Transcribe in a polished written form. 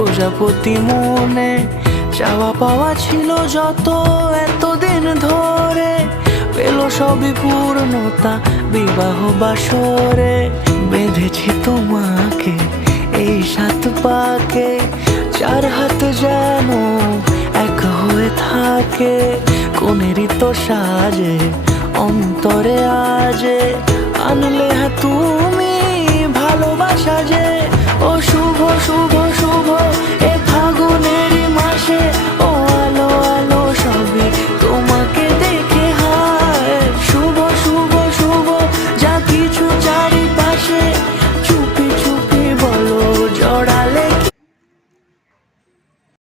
প্রজাপতি মনে চাওয়া পাওয়া ছিল যত এতদিন ধরে, পেল সবই পূর্ণতা বিবাহ বাসরে। বেঁধেছি তোমাকে এই 7 পাকে, 4 হাত যেন এক হয়ে থাকে। কোনেরই তো সাজে অন্তরে আজে, আনলে তুমি ভালোবাসা যে। ও শুভ শুভ